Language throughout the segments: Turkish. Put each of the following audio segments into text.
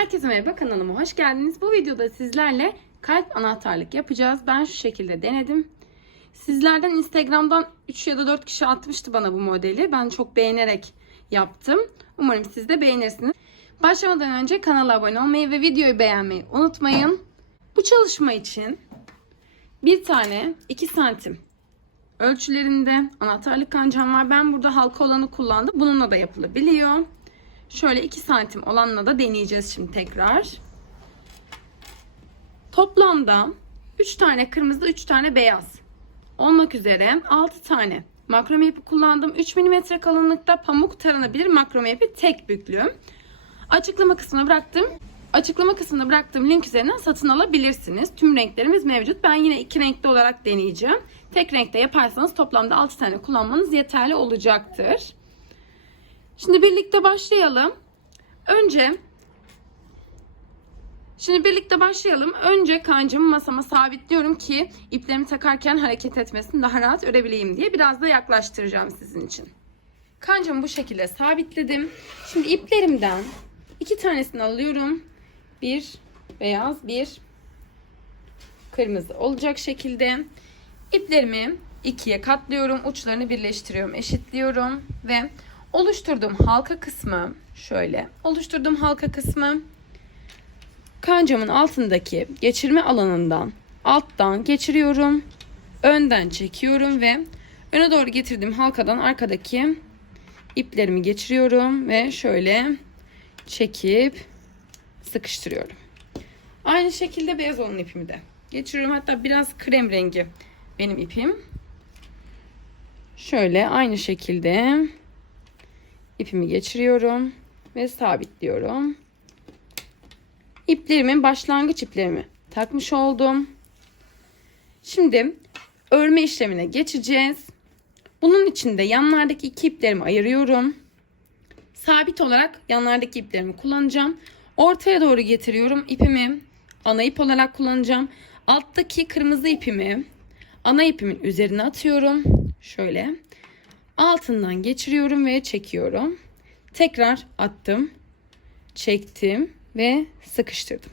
Herkese merhaba kanalıma hoş geldiniz. Bu videoda sizlerle kalp anahtarlık yapacağız. Ben şu şekilde denedim. Sizlerden Instagram'dan 3 ya da 4 kişi atmıştı bana bu modeli. Ben çok beğenerek yaptım. Umarım siz de beğenirsiniz. Başlamadan önce kanala abone olmayı ve videoyu beğenmeyi unutmayın. Bu çalışma için bir tane 2 santim ölçülerinde anahtarlık kancam var. Ben burada halka olanı kullandım. Bununla da yapılabiliyor. Şöyle 2 santim olanla da deneyeceğiz şimdi tekrar. Toplamda 3 tane kırmızı 3 tane beyaz olmak üzere 6 tane makrome ipi kullandım. 3 mm kalınlıkta pamuk taranabilir makrome ipi tek büklüm. Açıklama kısmına bıraktım. Açıklama kısmına bıraktığım link üzerinden satın alabilirsiniz. Tüm renklerimiz mevcut. Ben yine iki renkli olarak deneyeceğim. Tek renkte yaparsanız toplamda 6 tane kullanmanız yeterli olacaktır. Şimdi birlikte başlayalım. Önce Şimdi birlikte başlayalım. Önce kancamı masama sabitliyorum ki iplerimi takarken hareket etmesini daha rahat örebileyim diye. Biraz da yaklaştıracağım sizin için. Kancamı bu şekilde sabitledim. Şimdi iplerimden iki tanesini alıyorum. Bir beyaz, bir kırmızı olacak şekilde. İplerimi ikiye katlıyorum. Uçlarını birleştiriyorum, eşitliyorum ve oluşturduğum halka kısmı şöyle. Oluşturduğum halka kısmı kancamın altındaki geçirme alanından alttan geçiriyorum. Önden çekiyorum ve öne doğru getirdiğim halkadan arkadaki iplerimi geçiriyorum ve şöyle çekip sıkıştırıyorum. Aynı şekilde beyaz olan ipimi de geçiriyorum. Hatta biraz krem rengi benim ipim. Şöyle aynı şekilde ipimi geçiriyorum ve sabitliyorum. İplerimin başlangıç iplerimi takmış oldum. Şimdi örme işlemine geçeceğiz. Bunun için de yanlardaki iki iplerimi ayırıyorum. Sabit olarak yanlardaki iplerimi kullanacağım. Ortaya doğru getiriyorum ipimi. Ana ip olarak kullanacağım. Alttaki kırmızı ipimi ana ipimin üzerine atıyorum. Şöyle. Altından geçiriyorum ve çekiyorum. Tekrar attım. Çektim ve sıkıştırdım.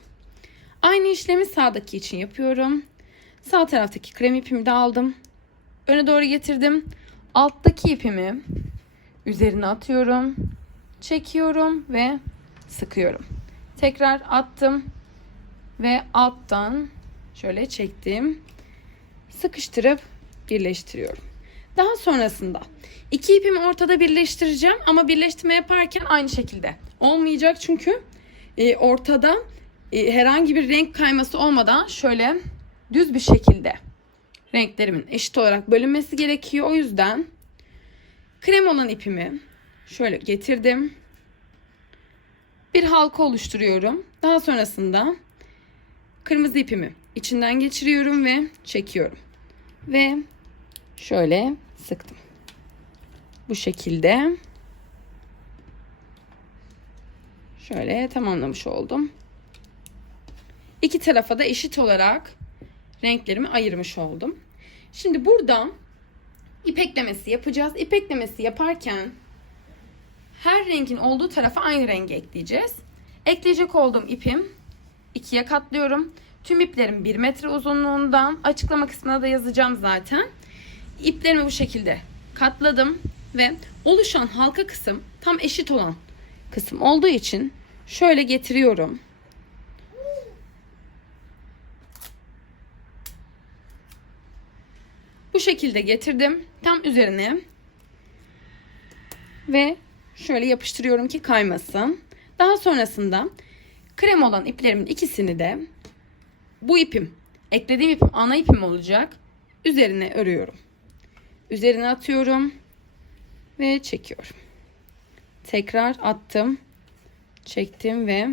Aynı işlemi sağdaki için yapıyorum. Sağ taraftaki krem ipimi de aldım. Öne doğru getirdim. Alttaki ipimi üzerine atıyorum. Çekiyorum ve sıkıyorum. Tekrar attım ve alttan şöyle çektim. Sıkıştırıp birleştiriyorum. Daha sonrasında iki ipimi ortada birleştireceğim ama birleştirme yaparken aynı şekilde olmayacak çünkü e, ortada e, herhangi bir renk kayması olmadan şöyle düz bir şekilde renklerimin eşit olarak bölünmesi gerekiyor. O yüzden krem olan ipimi şöyle getirdim. Bir halka oluşturuyorum. Daha sonrasında kırmızı ipimi içinden geçiriyorum ve çekiyorum. Ve şöyle sıktım. Bu şekilde şöyle tamamlamış oldum. İki tarafa da eşit olarak renklerimi ayırmış oldum. Şimdi burada ip eklemesi yapacağız. İp eklemesi yaparken her rengin olduğu tarafa aynı rengi ekleyeceğiz. Ekleyecek olduğum ipim ikiye katlıyorum. Tüm iplerim 1 metre uzunluğundan. Açıklama kısmına da yazacağım zaten. İplerimi bu şekilde katladım ve oluşan halka kısım tam eşit olan kısım olduğu için şöyle getiriyorum. Bu şekilde getirdim. Tam üzerine ve şöyle yapıştırıyorum ki kaymasın. Daha sonrasında krem olan iplerimin ikisini de bu ipim, eklediğim ipim ana ipim olacak. Üzerine örüyorum. Üzerine atıyorum ve çekiyorum. Tekrar attım, çektim ve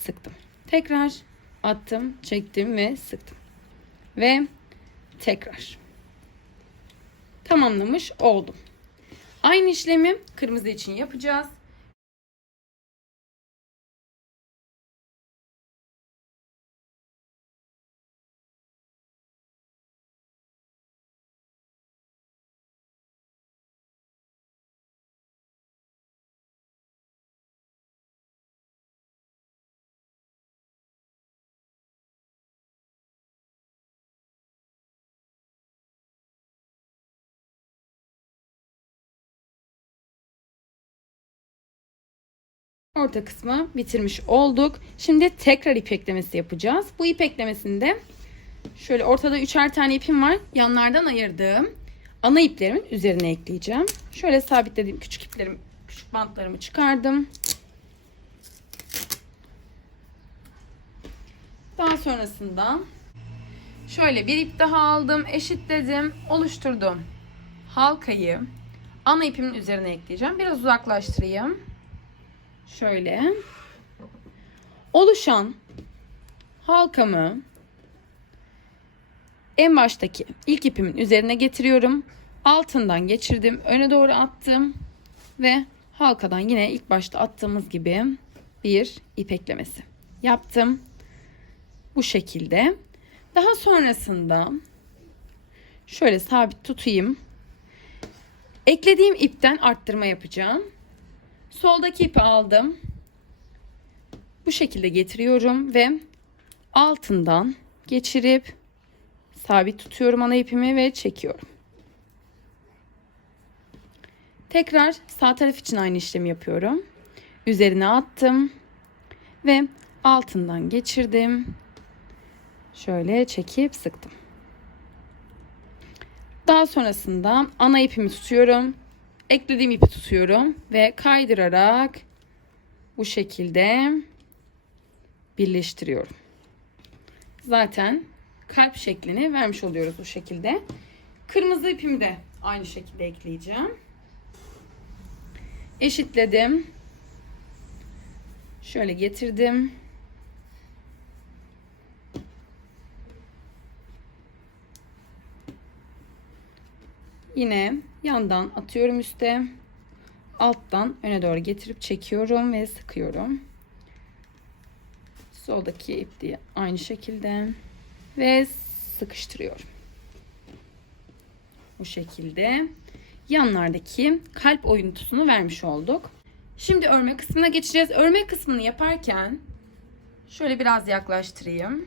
sıktım. Tekrar attım, çektim ve sıktım. Ve tekrar tamamlamış oldum. Aynı işlemi kırmızı için yapacağız. Orta kısmı bitirmiş olduk. Şimdi tekrar ip eklemesi yapacağız. Bu ip eklemesinde şöyle ortada üçer tane ipim var. Yanlardan ayırdığım ana iplerimin üzerine ekleyeceğim. Şöyle sabitlediğim küçük iplerim, küçük bantlarımı çıkardım. Daha sonrasında şöyle bir ip daha aldım, eşitledim, oluşturdum. Halkayı ana ipimin üzerine ekleyeceğim. Biraz uzaklaştırayım. Şöyle. Oluşan halkamı en baştaki ilk ipimin üzerine getiriyorum. Altından geçirdim, öne doğru attım ve halkadan yine ilk başta attığımız gibi bir ip eklemesi yaptım. Bu şekilde. Daha sonrasında şöyle sabit tutayım. Eklediğim ipten arttırma yapacağım. Soldaki ipi aldım. Bu şekilde getiriyorum ve altından geçirip sabit tutuyorum ana ipimi ve çekiyorum. Tekrar sağ taraf için aynı işlemi yapıyorum. Üzerine attım ve altından geçirdim. Şöyle çekip sıktım. Daha sonrasında ana ipimi tutuyorum. Eklediğim ipi tutuyorum ve kaydırarak bu şekilde birleştiriyorum. Zaten kalp şeklini vermiş oluyoruz bu şekilde. Kırmızı ipimi de aynı şekilde ekleyeceğim. Eşitledim. Şöyle getirdim. Yine yandan atıyorum üste. Alttan öne doğru getirip çekiyorum ve sıkıyorum. Soldaki ip diye aynı şekilde ve sıkıştırıyorum. Bu şekilde yanlardaki kalp oyuntusunu vermiş olduk. Şimdi örme kısmına geçeceğiz. Örme kısmını yaparken şöyle biraz yaklaştırayım.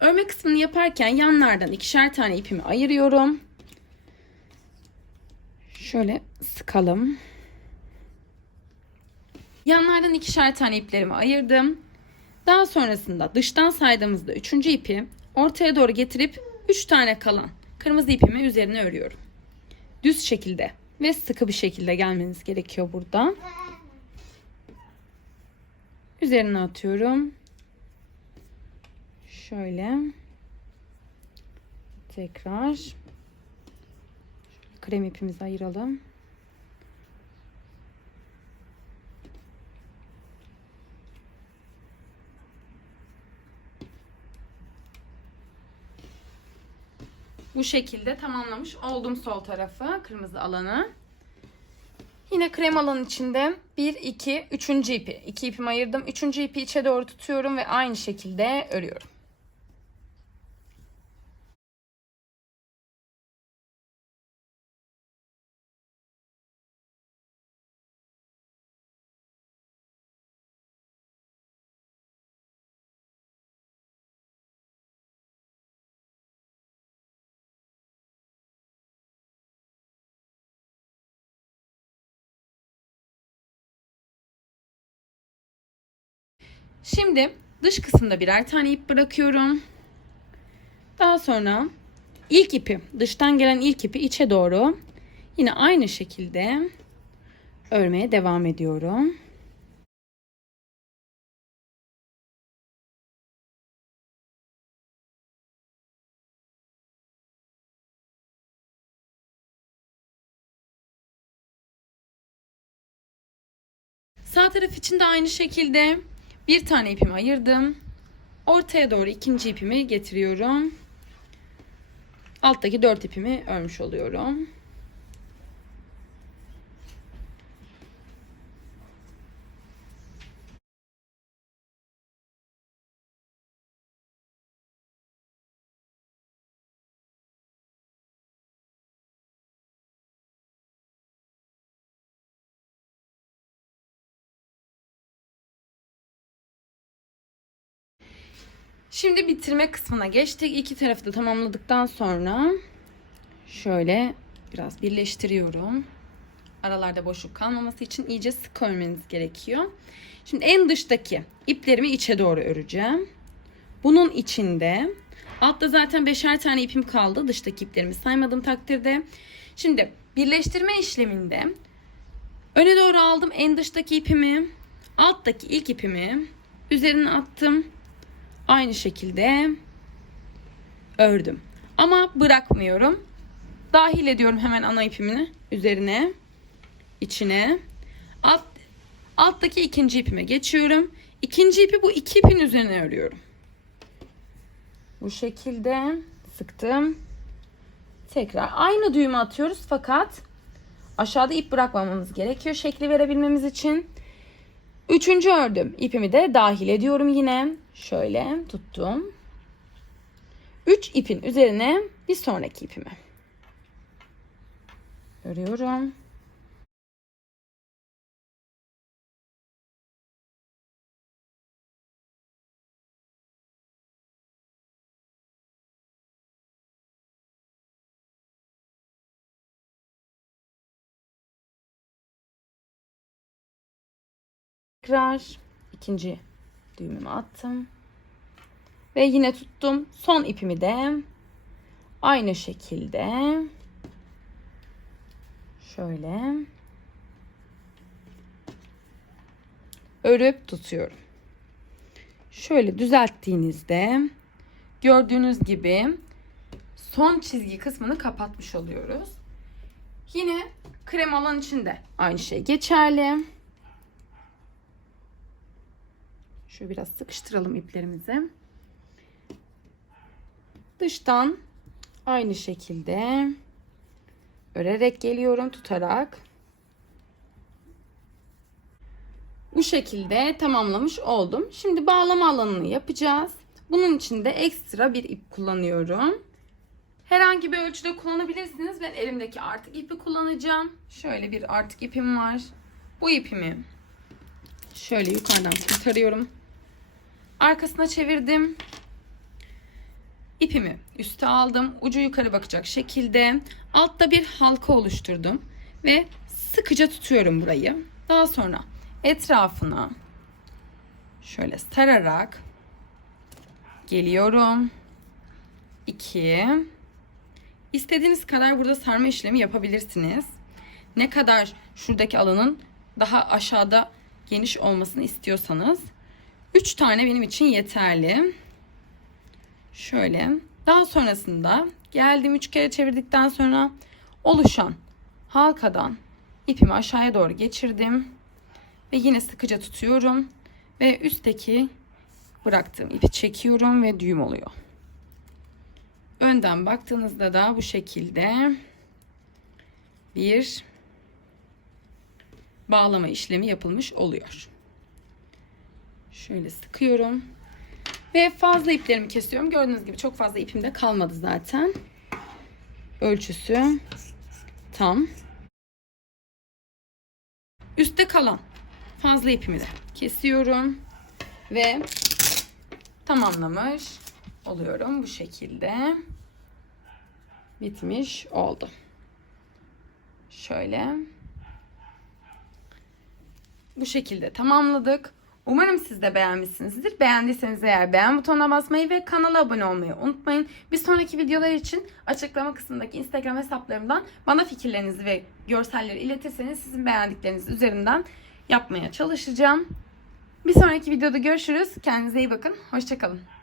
Örme kısmını yaparken yanlardan ikişer tane ipimi ayırıyorum. Şöyle sıkalım. Yanlardan ikişer tane iplerimi ayırdım. Daha sonrasında dıştan saydığımızda üçüncü ipi ortaya doğru getirip üç tane kalan kırmızı ipimi üzerine örüyorum. Düz şekilde ve sıkı bir şekilde gelmeniz gerekiyor burada. Üzerine atıyorum. Şöyle. Tekrar. Krem ipimizi ayıralım. Bu şekilde tamamlamış oldum sol tarafı kırmızı alanı. Yine krem alanın içinde 1, 2, 3. ipi. 2 ipimi ayırdım. 3. ipi içe doğru tutuyorum ve aynı şekilde örüyorum. Şimdi dış kısımda birer tane ip bırakıyorum. Daha sonra ilk ipi, dıştan gelen ilk ipi içe doğru yine aynı şekilde örmeye devam ediyorum. Sağ taraf için de aynı şekilde bir tane ipimi ayırdım. Ortaya doğru ikinci ipimi getiriyorum. Alttaki dört ipimi örmüş oluyorum. Şimdi bitirme kısmına geçtik. İki tarafı da tamamladıktan sonra şöyle biraz birleştiriyorum. Aralarda boşluk kalmaması için iyice sık örmeniz gerekiyor. Şimdi en dıştaki iplerimi içe doğru öreceğim. Bunun içinde altta zaten beşer tane ipim kaldı dıştaki iplerimi saymadığım takdirde. Şimdi birleştirme işleminde öne doğru aldım en dıştaki ipimi. Alttaki ilk ipimi üzerine attım. Aynı şekilde ördüm. Ama bırakmıyorum. Dahil ediyorum hemen ana ipimini üzerine, içine. Alt, alttaki ikinci ipime geçiyorum. İkinci ipi bu iki ipin üzerine örüyorum. Bu şekilde sıktım. Tekrar aynı düğümü atıyoruz fakat aşağıda ip bırakmamamız gerekiyor şekli verebilmemiz için. Üçüncü ördüm. İpimi de dahil ediyorum yine. Şöyle tuttum. Üç ipin üzerine bir sonraki ipimi. Örüyorum. Tekrar ikinci düğümümü attım. Ve yine tuttum. Son ipimi de aynı şekilde şöyle örüp tutuyorum. Şöyle düzelttiğinizde gördüğünüz gibi son çizgi kısmını kapatmış oluyoruz. Yine krem alan için de aynı şey geçerli. Şöyle biraz sıkıştıralım iplerimizi. Dıştan aynı şekilde örerek geliyorum tutarak. Bu şekilde tamamlamış oldum. Şimdi bağlama alanını yapacağız. Bunun için de ekstra bir ip kullanıyorum. Herhangi bir ölçüde kullanabilirsiniz. Ben elimdeki artık ipi kullanacağım. Şöyle bir artık ipim var. Bu ipimi şöyle yukarıdan kurtarıyorum. Arkasına çevirdim. İpimi üste aldım. Ucu yukarı bakacak şekilde altta bir halka oluşturdum ve sıkıca tutuyorum burayı. Daha sonra etrafına şöyle sararak geliyorum. 2 İstediğiniz kadar burada sarma işlemi yapabilirsiniz. Ne kadar şuradaki alanın daha aşağıda geniş olmasını istiyorsanız 3 tane benim için yeterli. Şöyle. Daha sonrasında geldim 3 kere çevirdikten sonra oluşan halkadan ipimi aşağıya doğru geçirdim. Ve yine sıkıca tutuyorum. Ve üstteki bıraktığım ipi çekiyorum ve düğüm oluyor. Önden baktığınızda da bu şekilde bir bağlama işlemi yapılmış oluyor. Şöyle sıkıyorum. Ve fazla iplerimi kesiyorum. Gördüğünüz gibi çok fazla ipim de kalmadı zaten. Ölçüsü tam. Üstte kalan fazla ipimi de kesiyorum. Ve tamamlamış oluyorum bu şekilde. Bitmiş oldu. Şöyle. Bu şekilde tamamladık. Umarım siz de beğenmişsinizdir. Beğendiyseniz eğer beğen butonuna basmayı ve kanala abone olmayı unutmayın. Bir sonraki videolar için açıklama kısmındaki Instagram hesaplarımdan bana fikirlerinizi ve görselleri iletirseniz sizin beğendikleriniz üzerinden yapmaya çalışacağım. Bir sonraki videoda görüşürüz. Kendinize iyi bakın. Hoşçakalın.